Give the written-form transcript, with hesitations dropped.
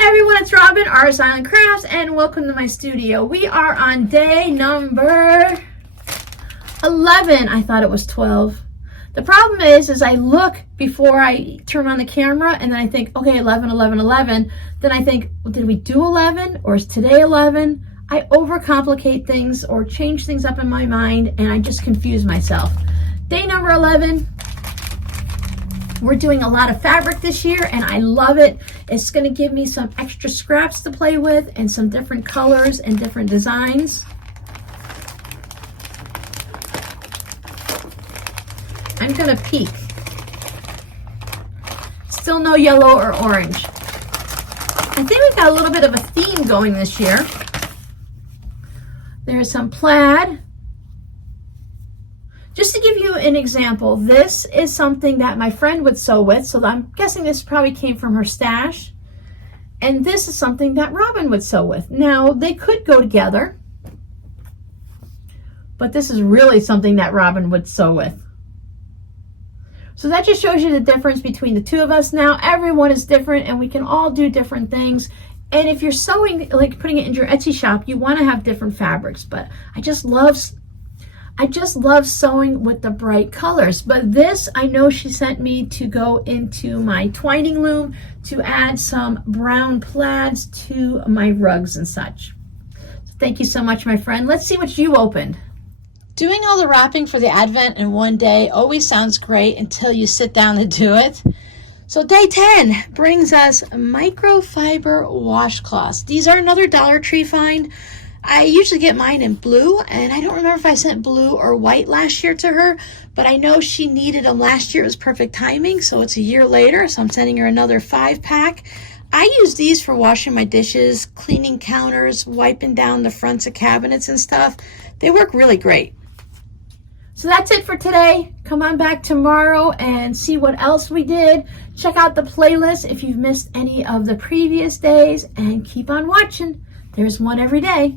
Hey everyone, it's Robin, Artist Island Crafts, and welcome to my studio. We are on day number 11. I thought it was 12. The problem is I look before I turn on the camera and then I think, okay, 11, 11, 11. Then I think, well, did we do 11 or is today 11? I overcomplicate things or change things up in my mind and I just confuse myself. Day number 11. We're doing a lot of fabric this year and I love it. It's going to give me some extra scraps to play with and some different colors and different designs. I'm going to peek. Still no yellow or orange. I think we've got a little bit of a theme going this year. There's some plaid. Just to give you an example, this is something that my friend would sew with, so I'm guessing this probably came from her stash. And this is something that Robin would sew with. Now, they could go together, but this is really something that Robin would sew with. So that just shows you the difference between the two of us. Now, everyone is different and we can all do different things. And if you're sewing, like putting it in your Etsy shop, you want to have different fabrics, but I just love sewing with the bright colors. But this, I know she sent me to go into my twining loom to add some brown plaids to my rugs and such. So thank you so much, my friend. Let's see what you opened. Doing all the wrapping for the Advent in one day always sounds great until you sit down to do it. So day 10 brings us microfiber washcloths. These are another Dollar Tree find. I usually get mine in blue, and I don't remember if I sent blue or white last year to her, but I know she needed them last year. It was perfect timing, so it's a year later, so I'm sending her another 5-pack. I use these for washing my dishes, cleaning counters, wiping down the fronts of cabinets and stuff. They work really great. So that's it for today. Come on back tomorrow and see what else we did. Check out the playlist if you've missed any of the previous days, and keep on watching. There's one every day.